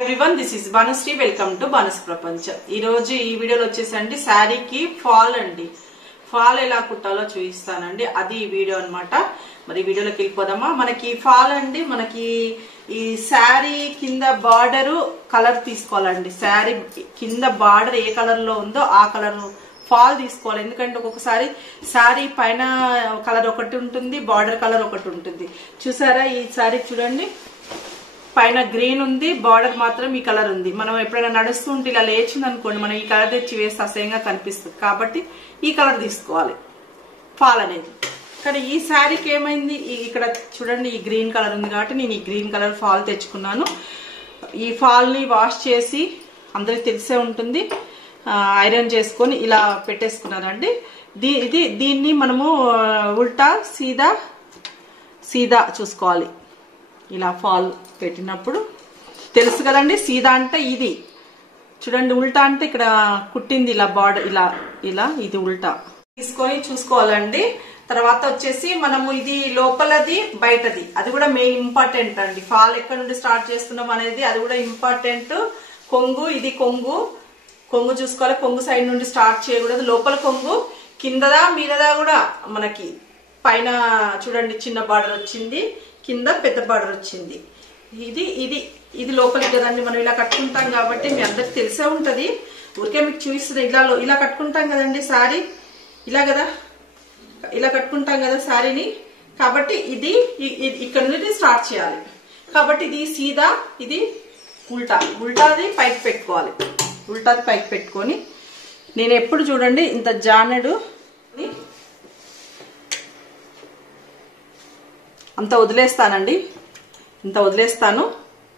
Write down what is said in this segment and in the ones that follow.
Everyone, this is Bhanusri. Welcome to Bhanu's ప్రపంచం. ఈ రోజు ఈ వీడియోలో వచ్చేసండి శారీకి ఫాల్ అండి. ఫాల్ ఎలా కుట్టాలో చూపిస్తానండి. అది ఈ వీడియో అన్నమాట. మరి వీడియోలోకి వెళ్ళిపోదామా. మనకి ఫాల్ అండి, మనకి ఈ శారీ కింద బార్డరు కలర్ తీసుకోవాలండి. శారీ కింద బార్డర్ ఏ కలర్ లో ఉందో ఆ కలర్ ఫాల్ తీసుకోవాలి. ఎందుకంటే ఒక్కొక్కసారి శారీ పైన కలర్ ఒకటి ఉంటుంది, బార్డర్ కలర్ ఒకటి ఉంటుంది. చూసారా, ఈ శారీ చూడండి, పైన గ్రీన్ ఉంది, బార్డర్ మాత్రం ఈ కలర్ ఉంది. మనం ఎప్పుడైనా నడుస్తుంటే ఇలా లేచింది అనుకోండి, మనం ఈ కలర్ తెచ్చి వేస్తే అసహ్యంగా కనిపిస్తుంది. కాబట్టి ఈ కలర్ తీసుకోవాలి ఫాల్ అనేది. కానీ ఈ శారీకి ఏమైంది, ఇక్కడ చూడండి ఈ గ్రీన్ కలర్ ఉంది కాబట్టి నేను ఈ గ్రీన్ కలర్ ఫాల్ తెచ్చుకున్నాను. ఈ ఫాల్ ని వాష్ చేసి అందరికి తెలిసే ఉంటుంది, ఐరన్ చేసుకొని ఇలా పెట్టేసుకున్నానండి. దీన్ని మనము ఉల్టా సీదా సీదా చూసుకోవాలి. ఇలా ఫాల్ పెట్టినప్పుడు తెలుసు కదండి. సీదా అంటే ఇది చూడండి, ఉల్టా అంటే ఇక్కడ కుట్టింది ఇలా బార్డర్ ఇలా ఇలా, ఇది ఉల్టా తీసుకొని చూసుకోవాలండి. తర్వాత వచ్చేసి మనము ఇది లోపలది బయటది, అది కూడా మెయిన్ ఇంపార్టెంట్ అండి. ఫాల్ ఎక్కడ నుండి స్టార్ట్ చేస్తున్నాం అనేది అది కూడా ఇంపార్టెంట్. కొంగు, ఇది కొంగు, కొంగు చూసుకోవాలి. కొంగు సైడ్ నుండి స్టార్ట్ చేయకూడదు. లోపల కొంగు కిందదా మీదదా కూడా మనకి పైన చూడండి చిన్న బార్డర్ వచ్చింది, కింద పెద్ద బార్డర్ వచ్చింది. ఇది ఇది ఇది లోపలికి కదండి. మనం ఇలా కట్టుకుంటాం కాబట్టి మీ అందరికి తెలిసే ఉంటది, ఊరికే మీకు చూపిస్తుంది. ఇలా కట్టుకుంటాం కదండి శారీ, ఇలా కదా, ఇలా కట్టుకుంటాం కదా శారీని. కాబట్టి ఇది ఇక్కడ నుండి స్టార్ట్ చేయాలి. కాబట్టి ఇది సీదా, ఇది ఉల్టా. ఉల్టాది పైకి పెట్టుకోవాలి. ఉల్టాది పైకి పెట్టుకొని నేను ఎప్పుడు చూడండి ఇంత జానెడు అంత వదిలేస్తానండి. ఇంత వదిలేస్తాను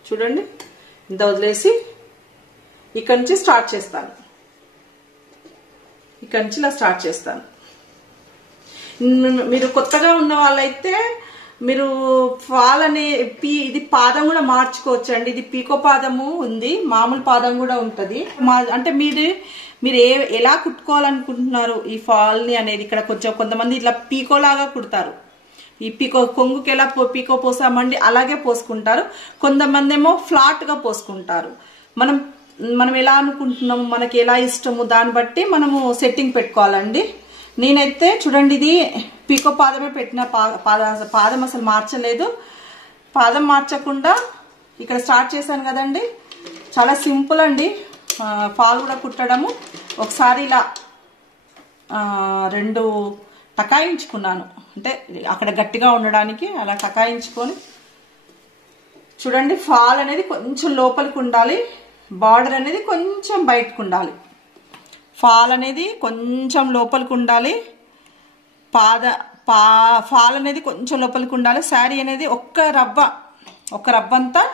చూడండి, ఇంత వదిలేసి ఇక్కడ నుంచి స్టార్ట్ చేస్తాను. ఇక్కడ నుంచి ఇలా స్టార్ట్ చేస్తాను. మీరు కొత్తగా ఉన్న వాళ్ళైతే మీరు ఫాల్ అనే ఇది పాదం కూడా మార్చుకోవచ్చు అండి. ఇది పీకో పాదము ఉంది, మామూలు పాదం కూడా ఉంటది. అంటే మీరు ఎలా కుట్టుకోవాలనుకుంటున్నారు ఈ ఫాల్ ని అనేది ఇక్కడ కొంతమంది ఇట్లా పీకో లాగా కుడతారు. ఈ పీకో కొంగుకి ఎలా పీకో పోసామండి అలాగే పోసుకుంటారు. కొంతమంది ఏమో ఫ్లాట్ గా పోసుకుంటారు. మనం ఎలా అనుకుంటున్నాము, మనకి ఎలా ఇష్టము దాన్ని బట్టి మనము సెట్టింగ్ పెట్టుకోవాలండి. నేనైతే చూడండి ఇది పీకో పాదమే పెట్టిన, పాదం అసలు మార్చలేదు. పాదం మార్చకుండా ఇక్కడ స్టార్ట్ చేశాను కదండి. చాలా సింపుల్ అండి ఫాల్ కూడా కుట్టడము. ఒకసారి ఇలా రెండు టకాయించుకున్నాను, అంటే అక్కడ గట్టిగా ఉండడానికి అలా టకాయించుకొని చూడండి. ఫాల్ అనేది కొంచెం లోపలికి ఉండాలి, బార్డర్ అనేది కొంచెం బయటకు ఉండాలి. ఫాల్ అనేది కొంచెం లోపలికి ఉండాలి, ఫాల్ అనేది కొంచెం లోపలికి ఉండాలి. శారీ అనేది ఒక్క రవ్వ అంతా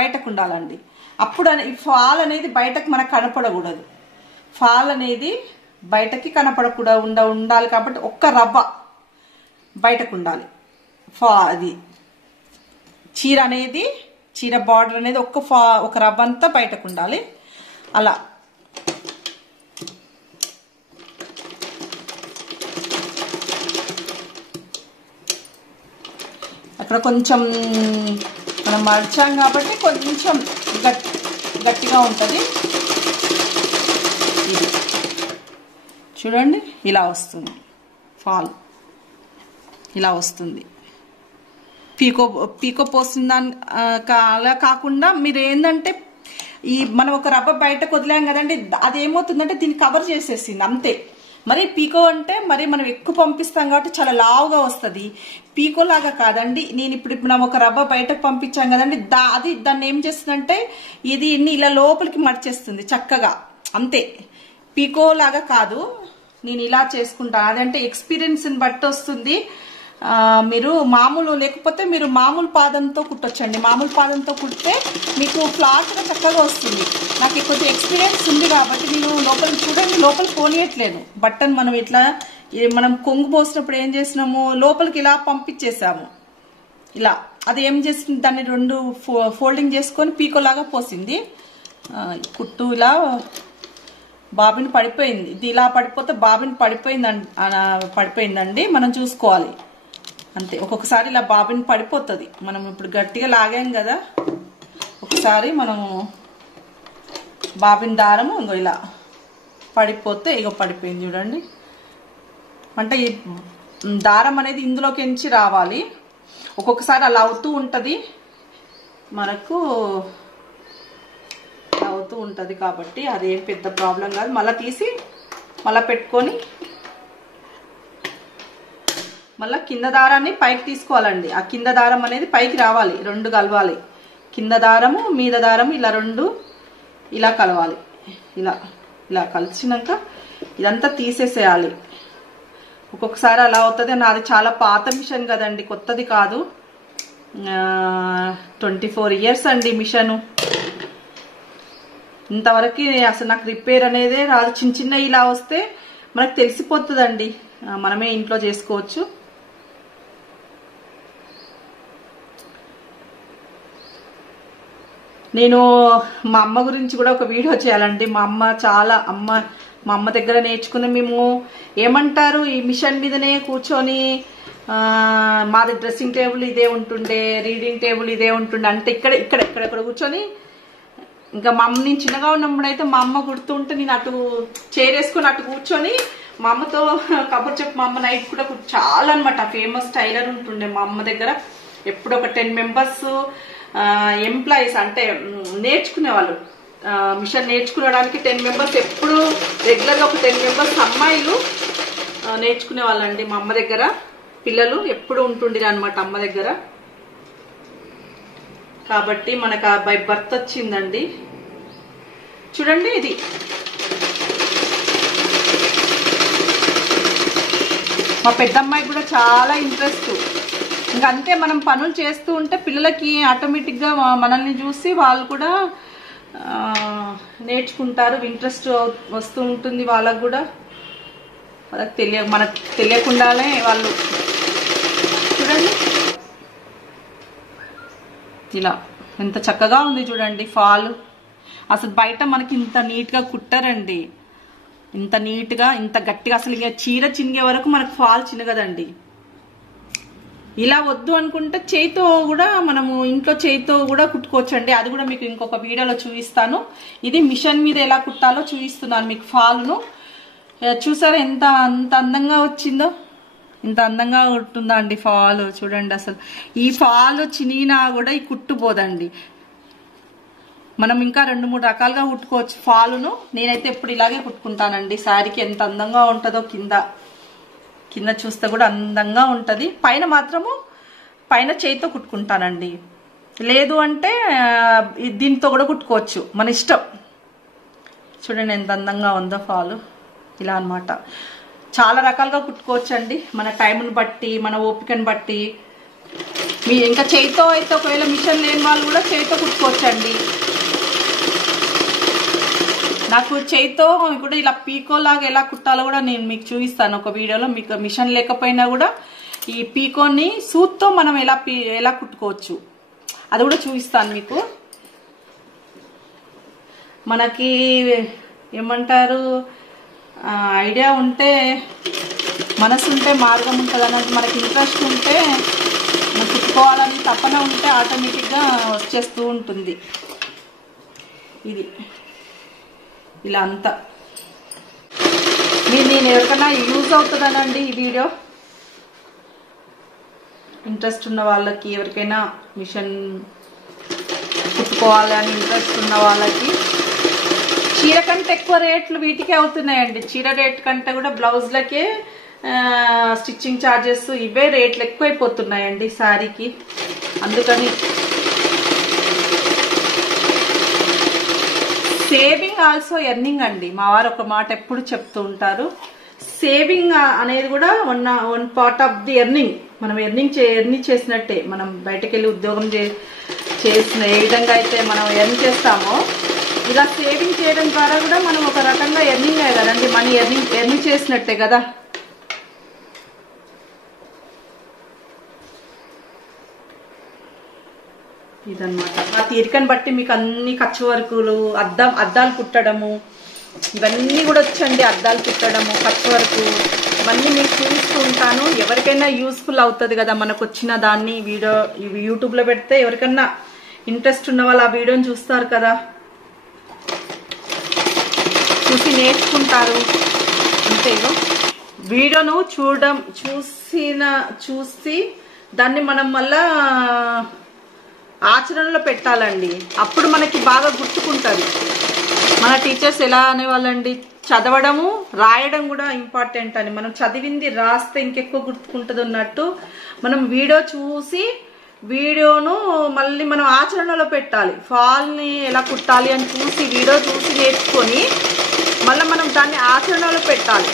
బయటకు ఉండాలండి. అప్పుడు ఈ ఫాల్ అనేది బయటకు మనకు కనపడకూడదు. ఫాల్ అనేది బయటకి కనపడకూడదు ఉండాలి. కాబట్టి ఒక్క రవ్వ బయటకు ఉండాలి. అది చీర బార్డర్ అనేది ఒక రవ్వ అంతా బయటకు ఉండాలి. అలా అక్కడ కొంచెం మనం మర్చాం కాబట్టి కొంచెం గట్టిగా ఉంటుంది. ఇది చూడండి ఇలా వస్తుంది ఫాల్, ఇలా వస్తుంది. పీకో పోస్తుందని అలా కాకుండా మీరు ఏంటంటే మనం ఒక రవ్వ బయటకు వదిలాం కదండి, అది ఏమవుతుందంటే దీన్ని కవర్ చేసేసింది అంతే. మరి పీకో అంటే మరి మనం ఎక్కువ పంపిస్తాం కాబట్టి చాలా లావుగా వస్తుంది. పీకో లాగా కాదండి. నేను ఇప్పుడు మనం ఒక రవ్వ బయటకు పంపించాం కదండి, దాన్ని ఏం చేస్తుందంటే ఇది ఇలా లోపలికి మడిచేస్తుంది చక్కగా, అంతే. పీకో లాగా కాదు, నేను ఇలా చేసుకుంటాను. అదంటే ఎక్స్పీరియన్స్ని బట్టి వస్తుంది. మీరు లేకపోతే మీరు మామూలు పాదంతో కుట్టొచ్చండి. మామూలు పాదంతో కుడితే మీకు ఫ్లాట్ గా చక్కగా వస్తుంది. నాకు కొంచెం ఎక్స్పీరియన్స్ ఉంది కాబట్టి నేను లోపలికి పోనీయట్లేను. బట్టన్ మనం కొంగు పోసినప్పుడు ఏం చేసినాము, లోపలికి ఇలా పంపించేసాము. ఇలా అది ఏం చేసింది, దాన్ని రెండు ఫోల్డింగ్ చేసుకొని పీకోలాగా పోసింది. కుట్టు ఇలా బాబిన్ పడిపోయింది. ఇది ఇలా పడిపోతే బాబిన్ పడిపోయిందండి. మనం చూసుకోవాలి అంతే. ఒక్కొక్కసారి ఇలా బాబిన్ పడిపోతుంది. మనం ఇప్పుడు గట్టిగా లాగాం కదా, ఒకసారి మనము బాబిన్ దారము ఇంకో ఇలా పడిపోతే ఇగో పడిపోయింది చూడండి. అంటే ఈ దారం అనేది ఇందులోకి ఎంచి రావాలి. ఒక్కొక్కసారి అలా అవుతూ ఉంటుంది, మనకు అవుతూ ఉంటుంది కాబట్టి అదేం పెద్ద ప్రాబ్లం కాదు. మళ్ళీ తీసి మళ్ళీ పెట్టుకొని మళ్ళీ కింద దారాన్ని పైకి తీసుకోవాలండి. ఆ కింద దారం అనేది పైకి రావాలి, రెండు కలవాలి. కింద దారము మీద దారము ఇలా రెండు ఇలా కలవాలి. ఇలా ఇలా కలిసినాక ఇదంతా తీసేసేయాలి. ఒక్కొక్కసారి అలా అవుతుంది. నాది చాలా పాత మిషన్ కదండి, కొత్తది కాదు. 24 years అండి మిషను. ఇంతవరకు అసలు నాకు రిపేర్ అనేదే రాదు. చిన్న చిన్న ఇలా వస్తే మనకు తెలిసిపోతుందండి, మనమే ఇంట్లో చేసుకోవచ్చు. నేను మా అమ్మ గురించి కూడా ఒక వీడియో చేయాలండి. మా అమ్మ దగ్గర నేర్చుకుని మేము ఏమంటారు ఈ మిషన్ మీదనే కూర్చొని మాది డ్రెస్సింగ్ టేబుల్ ఇదే ఉంటుండే, రీడింగ్ టేబుల్ ఇదే ఉంటుండే. అంటే ఇక్కడ కూర్చొని ఇంకా మా అమ్మ నేను చిన్నగా ఉన్నప్పుడైతే మా అమ్మ గుర్తుంటే నేను అటు చేరేసుకుని అటు కూర్చొని మా అమ్మతో కబుర్ చెప్పి, మా అమ్మ నైట్ కూడా చాలా అనమాట ఫేమస్ టైలర్ ఉంటుండే మా అమ్మ దగ్గర. ఎప్పుడు ఒక 10 members ఎంప్లాయీస్ అంటే నేర్చుకునే వాళ్ళు, మిషన్ నేర్చుకునేడానికి 10 members ఎప్పుడు రెగ్యులర్గా ఒక 10 members అమ్మాయిలు నేర్చుకునే వాళ్ళండి మా అమ్మ దగ్గర. పిల్లలు ఎప్పుడు ఉంటుండే అనమాట అమ్మ దగ్గర. కాబట్టి మనకు బై బర్త్ వచ్చిందండి. చూడండి ఇది మా పెద్దమ్మాయికి కూడా చాలా ఇంట్రెస్ట్. ఇంకా అంతే, మనం పనులు చేస్తూ ఉంటే పిల్లలకి ఆటోమేటిక్గా మనల్ని చూసి వాళ్ళు కూడా నేర్చుకుంటారు, ఇంట్రెస్ట్ వస్తూ ఉంటుంది వాళ్ళకు కూడా. మనకు తెలియకుండానే వాళ్ళు చూడండి ఇలా ఎంత చక్కగా ఉంది చూడండి ఫాల్. అసలు బయట మనకి ఇంత నీట్గా కుట్టరండి, ఇంత నీట్గా ఇంత గట్టిగా. అసలు ఇంకా చీర చినిగే వరకు మనకు ఫాల్ చినగదండి. ఇలా వద్దు అనుకుంటే చేయితో కూడా మనము ఇంట్లో చేయితో కూడా కుట్టుకోవచ్చండి. అది కూడా మీకు ఇంకొక వీడియోలో చూపిస్తాను. ఇది మిషన్ మీద ఎలా కుట్టాలో చూపిస్తున్నాను మీకు. ఫాల్ను చూసారా అంత అందంగా వచ్చిందో, ఇంత అందంగా ఉంటుందా అండి ఫాల్. చూడండి అసలు ఈ ఫాల్ చినిగినా కూడా ఈ కుట్టుపోదండి. మనం ఇంకా 2-3 రకాలుగా కుట్టుకోవచ్చు ఫాలును. నేనైతే ఎప్పుడు ఇలాగే కుట్టుకుంటానండి. శారీకి ఎంత అందంగా ఉంటుందో కింద చూస్తే కూడా అందంగా ఉంటుంది. పైన మాత్రము పైన చేయితో కుట్టుకుంటానండి. లేదు అంటే దీంతో కూడా కుట్టుకోవచ్చు, మన ఇష్టం. చూడండి ఎంత అందంగా ఉందో ఫాలు. ఇలా అన్నమాట. చాలా రకాలుగా కుట్టుకోవచ్చు అండి, మన టైంని బట్టి, మన ఓపికను బట్టి. మీ ఇంకా చేయితో అయితే ఒకవేళ మిషన్ లేని వాళ్ళు కూడా చేయితో కుట్టుకోవచ్చండి. నాకు చేయితో కూడా ఇలా పీకో లాగా ఎలా కుట్టాలో కూడా నేను మీకు చూపిస్తాను ఒక వీడియోలో. మీకు మిషన్ లేకపోయినా కూడా ఈ పీకోని సూత్తో మనం ఎలా కుట్టుకోవచ్చు అది కూడా చూపిస్తాను మీకు. మనకి ఏమంటారు ఐడియా ఉంటే, మనసు ఉంటే మార్గం ఉంటుంది అన్నది. మనకి ఇంట్రెస్ట్ ఉంటే, మనం కుట్టుకోవాలని తపన ఉంటే ఆటోమేటిక్గా వచ్చేస్తూ ఉంటుంది. ఇది ఇలా అంతా నేను ఎవరికైనా యూజ్ అవుతుందనండి ఈ వీడియో. ఇంట్రెస్ట్ ఉన్న వాళ్ళకి, ఎవరికైనా మిషన్ కుట్టుకోవాలని ఇంట్రెస్ట్ ఉన్న వాళ్ళకి. చీర కంటే ఎక్కువ రేట్లు వీటికే అవుతున్నాయండి. చీర రేట్ కంటే కూడా బ్లౌజ్లకే స్టిచ్చింగ్ ఛార్జెస్ ఇవే రేట్లు ఎక్కువైపోతున్నాయండి శారీకి. అందుకని సేవింగ్ ఆల్సో ఎర్నింగ్ అండి. మా వారు ఒక మాట ఎప్పుడు చెప్తూ ఉంటారు, సేవింగ్ అనేది కూడా one part of the earning. మనం ఎర్నింగ్ చేసినట్టే. మనం బయటకు వెళ్ళి ఉద్యోగం చేసిన ఏ విధంగా అయితే మనం ఎర్న్ చేస్తామో, ఇలా సేవింగ్ చేయడం ద్వారా కూడా మనం ఒక రకంగా ఎర్నింగ్ కదండి. మనీ ఎర్న్ చేసినట్టే కదా. ఇదన్నమాట. ఆ తీరికను బట్టి మీకు అన్ని ఖర్చు వర్కులు, అద్దాలు కుట్టడము, ఇవన్నీ కూడా వచ్చండి. అద్దాలు కుట్టడము, ఖర్చు వర్కు, ఇవన్నీ మీకు చూపిస్తూ ఉంటాను. ఎవరికైనా యూస్ఫుల్ అవుతుంది కదా మనకు వచ్చిన దాన్ని. యూట్యూబ్లో పెడితే ఎవరికైనా ఇంట్రెస్ట్ ఉన్న వాళ్ళు ఆ వీడియోని చూస్తారు కదా. చూసి నేర్చుకుంటారు అంతే. వీడియోను చూసి దాన్ని మనం మళ్ళా ఆచరణలో పెట్టాలండి. అప్పుడు మనకి బాగా గుర్తుకుంటుంది. మన టీచర్స్ ఎలా అనేవాళ్ళండి, చదవడము రాయడం కూడా ఇంపార్టెంట్ అని. మనం చదివింది రాస్తే ఇంకెక్కువ గుర్తుకుంటుంది అన్నట్టు మనం వీడియో చూసి వీడియోను మళ్ళీ మనం ఆచరణలో పెట్టాలి. ఫాల్ని ఎలా కుట్టాలి అని చూసి వీడియో చూసి నేర్చుకొని మళ్ళీ మనం దాన్ని ఆచరణలో పెట్టాలి.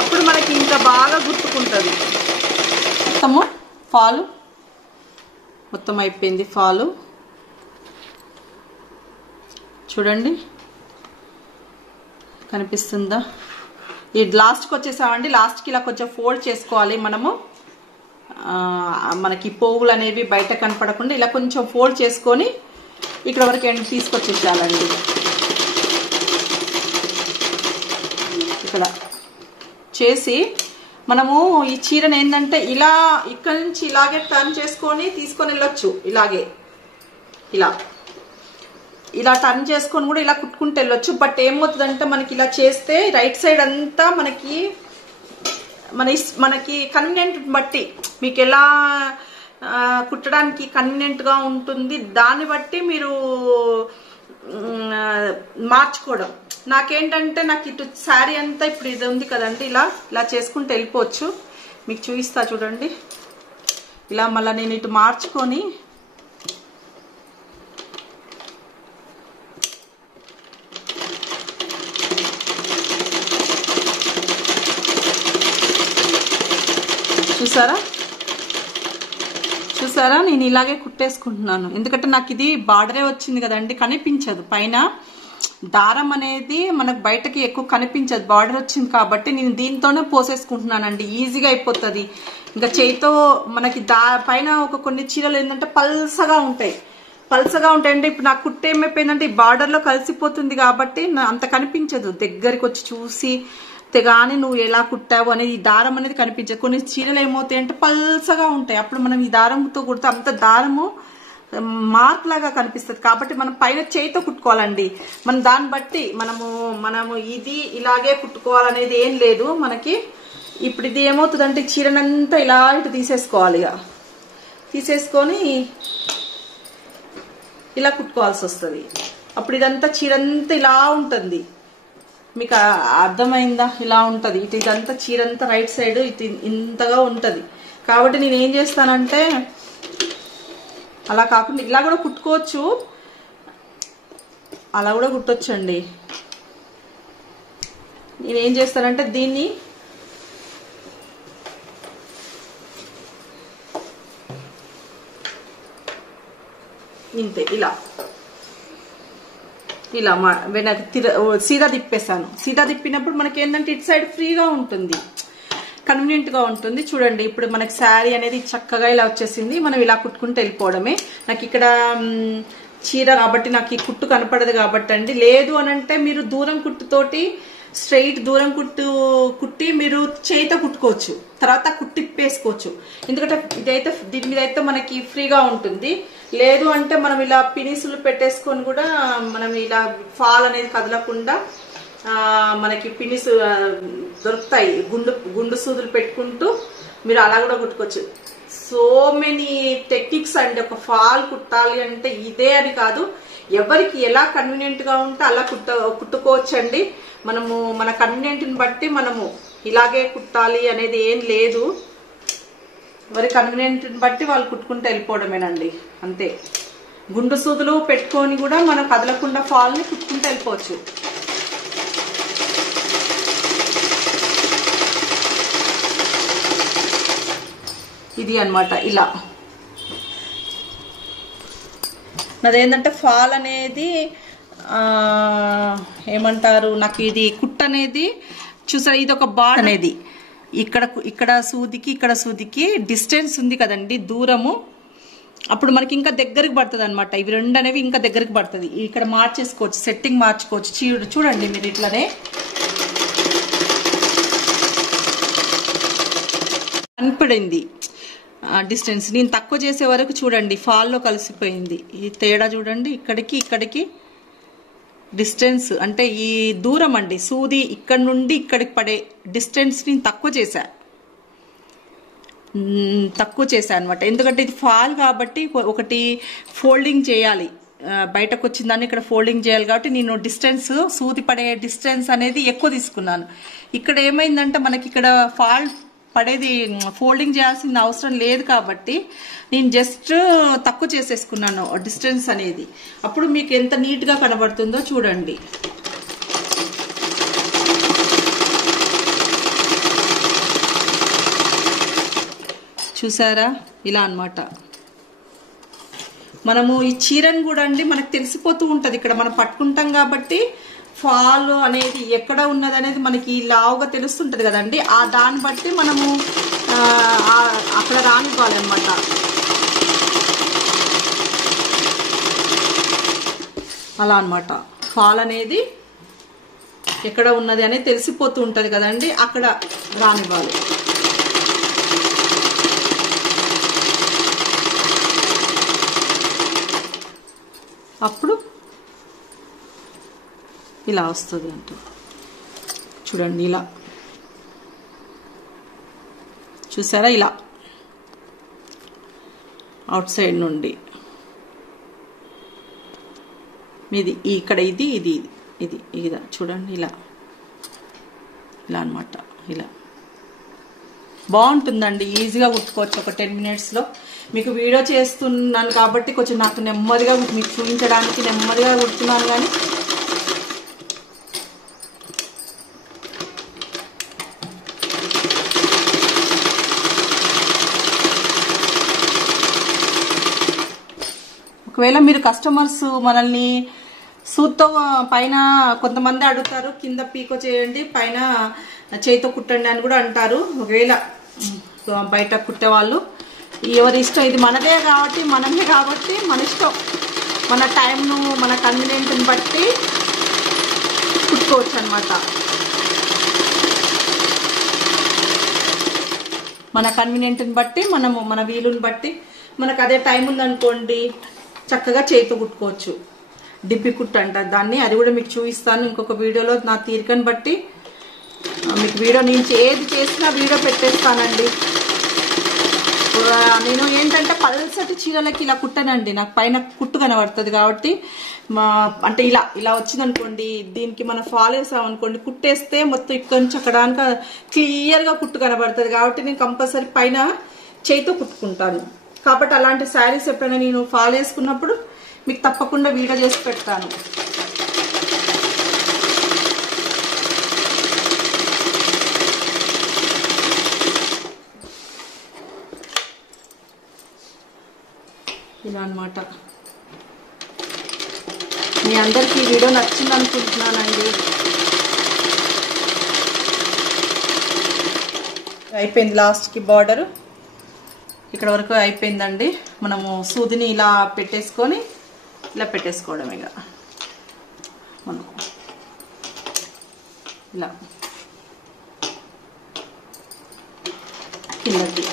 అప్పుడు మనకి ఇంకా బాగా గుర్తుకుంటుంది. ఫాల్ మొత్తం అయిపోయింది. ఫాలు చూడండి, కనిపిస్తుందా? ఈ లాస్ట్కి వచ్చేసామండి. లాస్ట్కి ఇలా కొంచెం ఫోల్డ్ చేసుకోవాలి మనము. మనకి పోగులు అనేవి బయట కనపడకుండా ఇలా కొంచెం ఫోల్డ్ చేసుకొని ఇక్కడ వరకు ఎండ్ తీసుకొచ్చేసాలండి. ఇక్కడ చేసి మనము ఈ చీరను ఏంటంటే ఇలా ఇక్కడ నుంచి ఇలాగే టర్న్ చేసుకొని తీసుకొని వెళ్ళొచ్చు. ఇలాగే ఇలా టర్న్ చేసుకొని కూడా ఇలా కుట్టుకుంటూ వెళ్ళొచ్చు. బట్ ఏమవుతుందంటే మనకి ఇలా చేస్తే రైట్ సైడ్ అంతా మనకి కన్వీనియంట్ బట్టి మీకు ఎలా కుట్టడానికి కన్వీనియంట్గా ఉంటుంది దాన్ని బట్టి మీరు మార్చుకోవడం. నాకేంటంటే నాకు ఇటు శారీ అంతా ఇప్పుడు ఇది ఉంది కదండి, ఇలా చేసుకుంటూ వెళ్ళిపోవచ్చు. మీకు చూపిస్తా చూడండి. ఇలా మళ్ళీ నేను ఇటు మార్చుకొని చూసారా నేను ఇలాగే కుట్టేసుకుంటున్నాను. ఎందుకంటే నాకు ఇది బార్డరే వచ్చింది కదండి, కనిపించదు. పైన దారం అనేది మనకు బయటకి ఎక్కువ కనిపించదు, బార్డర్ వచ్చింది కాబట్టి నేను దీంతోనే పోసేసుకుంటున్నానండి. ఈజీగా అయిపోతుంది. ఇంకా చేయితో మనకి పైన కొన్ని చీరలు ఏంటంటే పల్సగా ఉంటాయండి. ఇప్పుడు నాకు కుట్ట ఏమైపోయిందంటే ఈ బార్డర్లో కలిసిపోతుంది కాబట్టి అంత కనిపించదు. దగ్గరికి వచ్చి చూసి కానీ నువ్వు ఎలా కుట్టావు అనేది ఈ దారం అనేది కనిపించదు. కొన్ని చీరలు ఏమవుతాయి అంటే పల్సగా ఉంటాయి. అప్పుడు మనం ఈ దారంతో కుడితే అంత దారము మార్క్ లాగా కనిపిస్తుంది. కాబట్టి మనం పైన చేయితో కుట్టుకోవాలండి. మనం దాన్ని బట్టి మనము ఇది ఇలాగే కుట్టుకోవాలనేది ఏం లేదు మనకి. ఇప్పుడు ఇది ఏమవుతుందంటే చీరనంతా ఇలా ఇటు తీసేసుకోవాలి. తీసేసుకొని ఇలా కుట్టుకోవాల్సి వస్తుంది. అప్పుడు ఇదంతా చీరంతా ఇలా ఉంటుంది. మీకు అర్థమైందా? ఇలా ఉంటుంది. ఇదంతా చీరంతా రైట్ సైడ్ ఇటు ఇంతగా ఉంటుంది. కాబట్టి నేను ఏం చేస్తానంటే అలా కాకుండా ఇలా కూడా కుట్టుకోవచ్చు, అలా కూడా కుట్టొచ్చండి. నేనేం చేస్తానంటే దీన్ని ఇంతే ఇలా వెనక్కి సీదా తిప్పేసాను. సీదా తిప్పినప్పుడు మనకి ఏంటంటే ఇటు సైడ్ ఫ్రీగా ఉంటుంది, కన్వీనియంట్ గా ఉంటుంది. చూడండి ఇప్పుడు మనకి శారీ అనేది చక్కగా ఇలా వచ్చేసింది. మనం ఇలా కుట్టుకుంటూ వెళ్ళిపోవడమే. నాకు ఇక్కడ చీర కాబట్టి నాకు ఈ కుట్టు కనపడదు కాబట్టి అండి. లేదు అనంటే మీరు దూరం కుట్టుతోటి స్ట్రైట్ దూరం కుట్టి మీరు చేయితో కుట్టుకోవచ్చు, తర్వాత కుట్టిప్పేసుకోవచ్చు. ఎందుకంటే దీని మీద అయితే మనకి ఫ్రీగా ఉంటుంది. లేదు అంటే మనం ఇలా పినిసులు పెట్టేసుకొని కూడా మనం ఇలా ఫాల్ అనేది కదలకుండా మనకి పినిసు దొరుకుతాయి, గుండు సూదులు పెట్టుకుంటూ మీరు అలా కూడా కుట్టుకోవచ్చు. సో మెనీ టెక్నిక్స్ అండి. ఒక ఫాల్ కుట్టాలి అంటే ఇదే అని కాదు, ఎవరికి ఎలా కన్వీనియంట్ గా ఉంటే అలా కుట్టుకోవచ్చు అండి. మనము మన కన్వీనియంట్ ని బట్టి మనము ఇలాగే కుట్టాలి అనేది ఏం లేదు. ఎవరి కన్వీనియంట్ ని బట్టి వాళ్ళు కుట్టుకుంటూ వెళ్ళిపోవడమేనండి, అంతే. గుండు సూదులు పెట్టుకొని కూడా మనం కదలకుండా ఫాల్ ని కుట్టుకుంటూ వెళ్ళిపోవచ్చు. ఇది అన్నమాట. ఇలా నాదేంటంటే ఫాల్ అనేది ఏమంటారు, నాకు ఇది కుట్ట అనేది చూసారా, ఇది ఒక బార్డర్ అనేది ఇక్కడ సూదికి డిస్టెన్స్ ఉంది కదండి, దూరము. అప్పుడు మనకి ఇంకా దగ్గరికి పడుతుంది అనమాట. ఇవి రెండు అనేవి ఇంకా దగ్గరికి పడుతుంది. ఇక్కడ మార్చేసుకోవచ్చు, సెట్టింగ్ మార్చుకోవచ్చు. చూడండి మీరు ఇట్లానే కనపడింది డిస్టెన్స్. నేను తక్కువ చేసే వరకు చూడండి ఫాల్లో కలిసిపోయింది. ఈ తేడా చూడండి, ఇక్కడికి డిస్టెన్స్ అంటే ఈ దూరం అండి, సూది ఇక్కడ నుండి ఇక్కడికి పడే డిస్టెన్స్ ని తక్కువ చేశా అనమాట. ఎందుకంటే ఇది ఫాల్ కాబట్టి ఒకటి ఫోల్డింగ్ చేయాలి, బయటకు వచ్చిన దాన్ని ఇక్కడ ఫోల్డింగ్ చేయాలి కాబట్టి నేను డిస్టెన్స్, సూది పడే డిస్టెన్స్ అనేది ఎక్కువ తీసుకున్నాను. ఇక్కడ ఏమైందంటే మనకి ఇక్కడ ఫాల్ పడేది ఫోల్డింగ్ చేయాల్సిన అవసరం లేదు కాబట్టి నేను జస్ట్ తక్కువ చేసేసుకున్నాను డిస్టెన్స్ అనేది. అప్పుడు మీకు ఎంత నీట్గా కనబడుతుందో చూడండి. చూసారా, ఇలా అన్నమాట. మనము ఈ చీరను కూడా అండి మనకు తెలిసిపోతూ ఉంటుంది, ఇక్కడ మనం పట్టుకుంటాం కాబట్టి ఫాల్ అనేది ఎక్కడ ఉన్నది అనేది మనకి లావుగా తెలుస్తుంటది కదండి. ఆ దాన్ని బట్టి మనము అక్కడ రానివ్వాలన్నమాట. అలా అన్నమాట. ఫాల్ అనేది ఎక్కడ ఉన్నది అనేది తెలిసిపోతూ ఉంటది కదండి, అక్కడ రానివ్వాలి. అప్పుడు ఇలా వస్తుంది అంటే చూడండి, ఇలా చూసారా, ఇలా అవుట్ సైడ్ నుండి మీది ఇక్కడ ఇది ఇది ఇది ఇదా చూడండి, ఇలా ఇలా అన్నమాట. ఇలా బాగుంటుందండి, ఈజీగా కుట్టుకోవచ్చు ఒక 10 minutesలో. మీకు వీడియో చేస్తున్నాను కాబట్టి కొంచెం నాకు నెమ్మదిగా మీకు చూపించడానికి నెమ్మదిగా కుడుతున్నాను, కానీ ఒకవేళ మీరు కస్టమర్స్ మనల్ని సూత్తో పైన కొంతమంది అడుగుతారు, కింద పీకో చేయండి పైన చేతితో కుట్టండి అని కూడా అంటారు. ఒకవేళ బయట కుట్టేవాళ్ళు ఎవరి ఇష్టం, ఇది మనదే కాబట్టి మనమే కాబట్టి మన ఇష్టం, మన టైంను మన కన్వీనియంట్ని బట్టి కుట్టుకోవచ్చు అనమాట. మన కన్వీనియంట్ని బట్టి మనము మన వీలుని బట్టి మనకు అదే టైం ఉందనుకోండి చక్కగా చేతితో కుట్టుకోవచ్చు. డిప్పి కుట్టు అంటారు దాన్ని, అది కూడా మీకు చూపిస్తాను ఇంకొక వీడియోలో. నా తీరికని బట్టి మీకు వీడియో నుంచి ఏది చేసినా వీడియో పెట్టేస్తానండి. నేను ఏంటంటే పల్సటి చీరలకి ఇలా కుట్టనండి, నాకు పైన కుట్టు కనబడుతుంది కాబట్టి అంటే ఇలా ఇలా వచ్చింది అనుకోండి, దీనికి మనం ఫాలో చేసాం అనుకోండి, కుట్టేస్తే మొత్తం ఇక్కడ నుంచి అక్కడ క్లియర్గా కుట్టు కనబడుతుంది కాబట్టి నేను కంపల్సరీ పైన చేతితో కుట్టుకుంటాను. కాబట్టి అలాంటి శారీస్ ఎప్పుడైనా నేను ఫాలో చేసుకున్నప్పుడు మీకు తప్పకుండా వీడియో చేసి పెడతాను. ఇలా అన్నమాట. మీ అందరికీ ఈ వీడియో నచ్చింది అనుకుంటున్నానండి. అయిపోయింది, లాస్ట్కి బార్డర్ ఇక్కడ వరకు అయిపోయిందండి. మనము సూదిని ఇలా పెట్టేసుకొని ఇలా పెట్టేసుకోవడం, ఇక మనం ఇలా కిందకి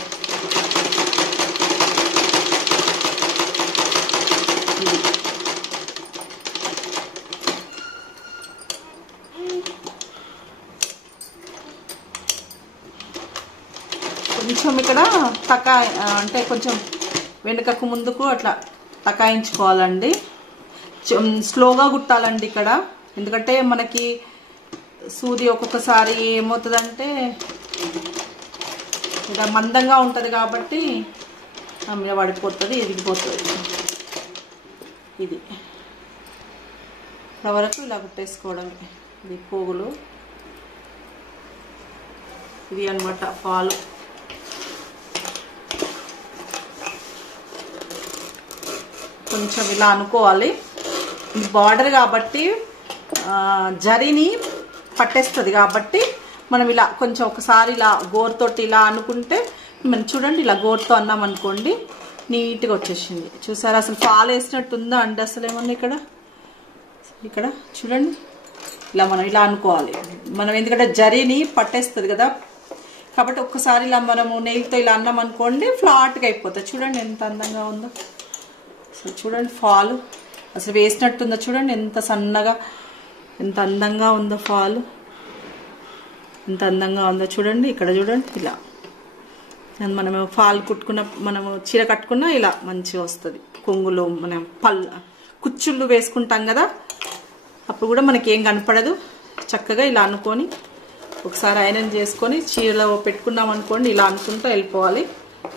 కొంచెం ఇక్కడ అంటే కొంచెం వెనుకకు ముందుకు అట్లా తకాయించుకోవాలండి. స్లోగా కుట్టాలండి ఇక్కడ, ఎందుకంటే మనకి సూది ఒక్కొక్కసారి ఏమవుతుందంటే ఇలా మందంగా ఉంటుంది కాబట్టి మీద పడిపోతుంది, ఎదిగిపోతుంది. ఇది వరకు ఇలా కుట్టేసుకోవడమే. ఇది పోగులు, ఇది అన్నమాట ఫాల్. కొంచెం ఇలా అనుకోవాలి, బార్డర్ కాబట్టి జరీని పట్టేస్తుంది కాబట్టి మనం ఇలా కొంచెం ఒకసారి ఇలా గోరుతోటి ఇలా అనుకుంటే, మనం చూడండి ఇలా గోరుతో అన్నాం అనుకోండి నీట్గా వచ్చేసింది. చూసారా, అసలు ఫాల్ వేసినట్టుందా అండి అసలు ఏమన్నా ఇక్కడ ఇక్కడ చూడండి. ఇలా మనం ఇలా అనుకోవాలి, మనం ఎందుకంటే జరీని పట్టేస్తుంది కదా కాబట్టి ఒక్కసారి ఇలా మనము నెయిల్తో ఇలా అన్నాం అనుకోండి ఫ్లాట్గా అయిపోతుంది. చూడండి ఎంత అందంగా ఉందో అసలు. చూడండి ఫాల్ అసలు వేసినట్టుందో చూడండి, ఎంత సన్నగా ఎంత అందంగా ఉందో ఫాల్, ఎంత అందంగా ఉందో చూడండి. ఇక్కడ చూడండి, ఇలా మనము ఫాల్ కుట్టుకున్న, మనము చీర కట్టుకున్నా ఇలా మంచిగా వస్తుంది. కొంగులో మనం కుచ్చుళ్ళు వేసుకుంటాం కదా, అప్పుడు కూడా మనకి ఏం కనపడదు. చక్కగా ఇలా అనుకొని ఒకసారి ఐరన్ చేసుకొని చీరలో పెట్టుకున్నాం అనుకోండి, ఇలా అనుకుంటూ వెళ్ళిపోవాలి.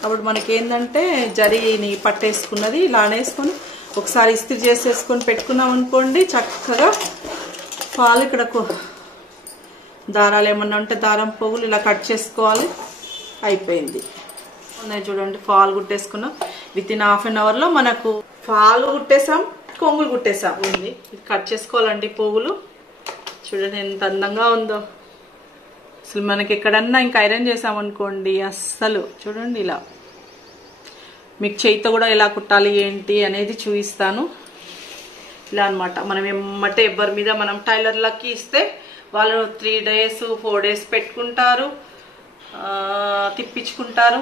అప్పుడు మనకి ఏంటంటే జరీని పట్టేసుకున్నది ఇలా అనేసుకొని ఒకసారి ఇస్త్రీ చేసేసుకొని పెట్టుకున్నాం అనుకోండి, చక్కగా ఫాల్ ఇక్కడ దారాలు ఏమన్నా ఉంటే దారం పోగులు ఇలా కట్ చేసుకోవాలి. అయిపోయింది. ఉన్నాయి చూడండి, ఫాల్ కుట్టేసుకున్నాం. విత్ ఇన్ హాఫ్ అన్ అవర్లో మనకు ఫాల్ కుట్టేసాం, కొంగులు కుట్టేసాం. ఉంది ఇది కట్ చేసుకోవాలండి. పోగులు చూడండి ఎంత అందంగా ఉందో. అసలు మనకి ఎక్కడన్నా ఇంకా ఐరన్ చేసామనుకోండి అస్సలు చూడండి. ఇలా మీకు చేయితో కూడా ఎలా కుట్టాలి ఏంటి అనేది చూపిస్తాను. ఇలా అనమాట. మనం ఏమంటే ఎవరి మీద మనం టైలర్లకి ఇస్తే వాళ్ళు 3 days 4 days పెట్టుకుంటారు, తిప్పించుకుంటారు.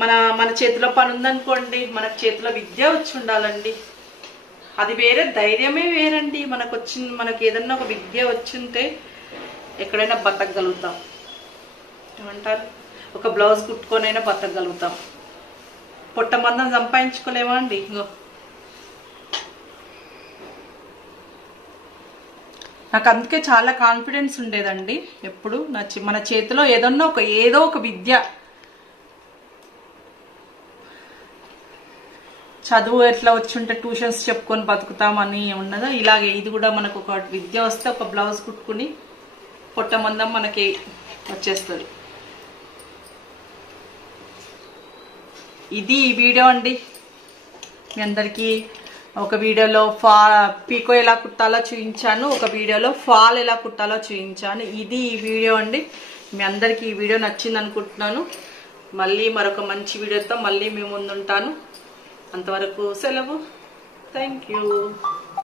మన చేతిలో పని ఉందనుకోండి, మన చేతిలో విద్య వచ్చి ఉండాలండి. అది వేరే, ధైర్యమే వేరండి. మనకి ఏదన్నా ఒక విద్య వచ్చింటే ఎక్కడైనా బతకగలుగుతాం. ఏమంటారు, ఒక బ్లౌజ్ కుట్టుకొనైనా బతకగలుగుతాం. పొట్ట మందం సంపాదించుకోలేమా అండి? ఇంకో నాకు అందుకే చాలా కాన్ఫిడెన్స్ ఉండేదండి ఎప్పుడు. మన చేతిలో ఏదో ఒక విద్య, చదువు ఎట్లా వచ్చుంటే ట్యూషన్స్ చెప్పుకొని బతుకుతామని ఉన్నదా, ఇలాగే ఇది కూడా మనకు ఒక విద్య వస్తే ఒక బ్లౌజ్ కుట్టుకుని పొట్ట మందం మనకి వచ్చేస్తుంది. ఇది ఈ వీడియో అండి. మీ అందరికీ ఒక వీడియోలో పీకో ఎలా కుట్టాలో చూపించాను, ఒక వీడియోలో ఫాల్ ఎలా కుట్టాలో చూపించాను. ఇది ఈ వీడియో అండి. మీ అందరికీ ఈ వీడియో నచ్చింది అనుకుంటున్నాను. మళ్ళీ మరొక మంచి వీడియోతో మళ్ళీ మీ ముందుంటాను. అంతవరకు సెలవు. Thank you.